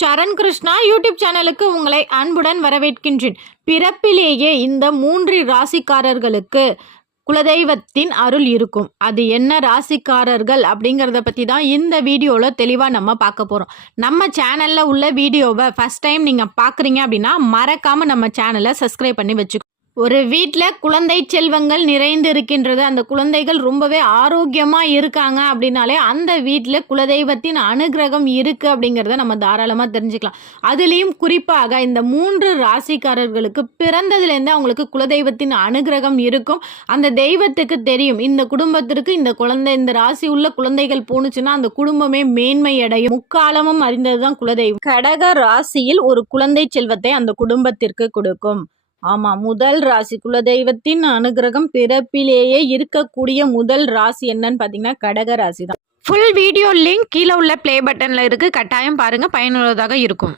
சரண் Krishna YouTube சேனலுக்கு உங்களை அன்புடன் வரவேற்கின்றேன். பிறப்பிலேயே இந்த மூன்று ராசிக்காரர்களுக்கு குலதெய்வத்தின் அருள் இருக்கும். அது என்ன ராசிக்காரர்கள் அப்படிங்கிறத பற்றி தான் இந்த வீடியோவில் தெளிவாக நம்ம பார்க்க போகிறோம் நம்ம சேனலில் உள்ள வீடியோவை ஃபஸ்ட் டைம் நீங்கள் பார்க்குறீங்க அப்படின்னா மறக்காமல் நம்ம சேனலை சப்ஸ்கிரைப் பண்ணி வச்சுக்கோ ஒரு வீட்டில் குழந்தை செல்வங்கள் நிறைந்து இருக்கின்றது அந்த குழந்தைகள் ரொம்பவே ஆரோக்கியமாக இருக்காங்க அப்படின்னாலே அந்த வீட்டில் குலதெய்வத்தின் அனுகிரகம் இருக்குது அப்படிங்கிறத நம்ம தாராளமாக தெரிஞ்சுக்கலாம். அதுலேயும் குறிப்பாக இந்த மூன்று ராசிக்காரர்களுக்கு பிறந்ததுலேருந்து அவங்களுக்கு குலதெய்வத்தின் அனுகிரகம் இருக்கும். அந்த தெய்வத்துக்கு தெரியும். இந்த குடும்பத்திற்கு இந்த குழந்தை இந்த ராசி உள்ள குழந்தைகள் போணுச்சுன்னா அந்த குடும்பமே மேன்மை அடையும் முக்காலமும் அறிந்தது தான் குலதெய்வம். கடக ராசியில் ஒரு குழந்தை செல்வத்தை அந்த குடும்பத்திற்கு கொடுக்கும். ஆமா முதல் ராசி குலதெய்வத்தின் அனுகிரகம் பிறப்பிலேயே இருக்கக்கூடிய முதல் ராசி என்னன்னு பார்த்தீங்கன்னா கடக ராசி தான் ஃபுல் வீடியோ லிங்க் கீழே உள்ள ப்ளே பட்டனில் இருக்குது கட்டாயம் பாருங்கள் பயனுள்ளதாக இருக்கும்.